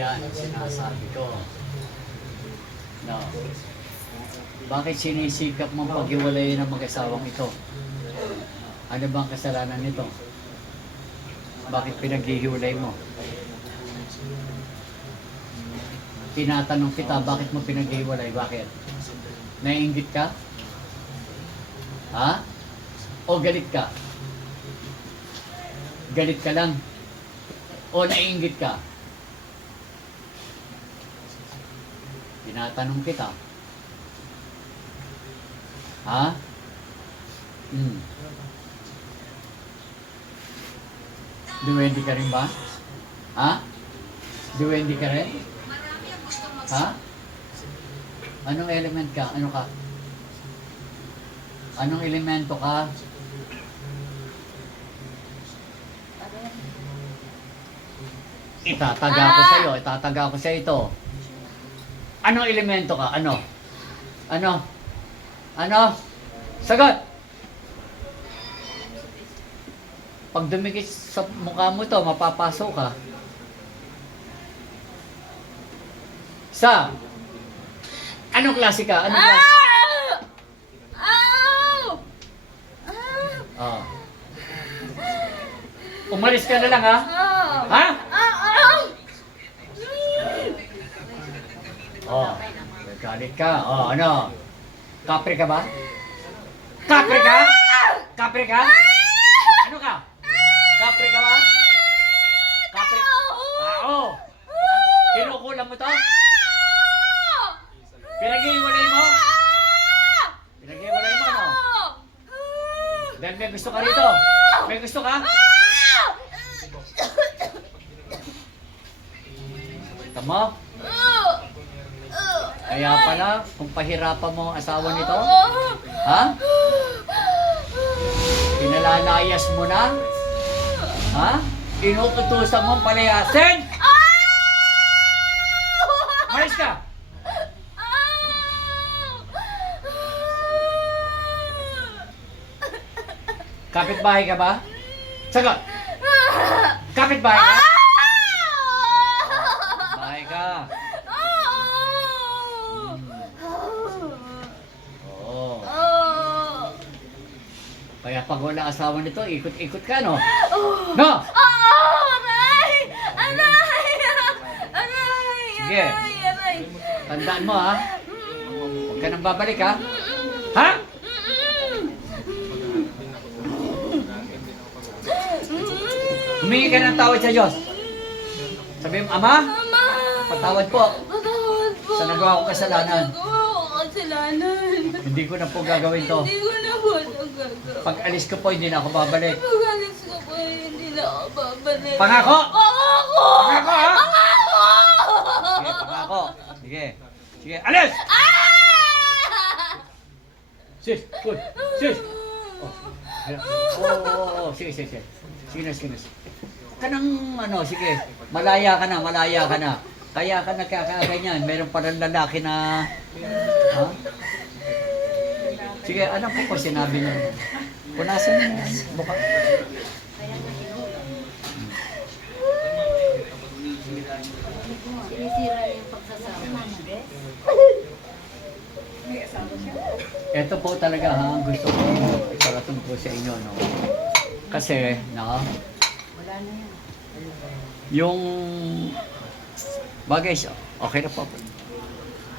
yan ang sinasabi ko. No. Bakit sinisikap mong paghiwalayin ng mag-asawang ito? Ano bang kasalanan nito? Bakit pinaghihiwalay mo? Tinatanong kita, bakit mo pinaghihiwalay? Bakit? Naiinggit ka? Ha? O galit ka? Galit ka lang? O naiinggit ka? Tinatanong kita. Ha? Duwende ka rin ba? Ha? Duwende ka rin? Ha? Anong element ka? Ano ka? Anong elemento ka? Itataga ko sa iyo. Itataga ko sa ito. Anong elemento ka? Ano? Ano? Ano? Sagot! Pag dumikit sa mukha mo to, mapapasok ka. Sa? Anong klase ka? Anong klase? Oh. Umalis ka na lang, ha? Ha? Oh, galit ka. Oh, ano? Kapre ka ba? Kapre ka? Kapre ka? Ano ka? Kapre ka ba? Kapre? Oo. Kinukulam mo to? Pinag-iwalay mo? Pinag-iwalay mo, no? Dahil may gusto ka rito? May gusto ka? Tama? Kaya pala, kung pahirapan mo ang asawa nito, ha? Pinalalayas mo na? Ha? Inuutusan mong palayasin? Maris ka! Kapitbahay ka ba? Sagot! Kapitbahay ka? Kapitbahay ka. Oo. Kaya pag wala asawa nito, ikot-ikot ka, no? No! Aray! Aray! Aray! Sige. Aray! Tandaan mo, ha? Huwag ka nang babalik, ha? Ha? Humingi ka ng tawad sa Diyos. Sabi mo, Ama, Ama! patawad po Patawad po! sa nagawa ko kasalanan. Nagawa ko kasalanan. Hindi ko na po gagawin to. Hindi ko na po ito gagawin. Pag alis ko po, hindi na ako babalik. Pag alis ko po, hindi na ako babalik. Pangako! Pangako! Pangako, ha? Pangako! Sige, pangako. Sige. Sige, alis! Sis, good. Sis! Oh, sige, sige, sige. Sige na, sige na. Kanang, ano, sige. Malaya ka na, malaya ka na. Kaya ka nagkakaganyan. Meron parang lalaki na... Ha? Sige, alam ko po sinabi niya. Punasan mo yan. Buka. Sinisira yung pagsasama. Ito po talaga, ha, gusto ko iparating po sa inyo, no? Kasi, no? Yung bagay siya, okay na po.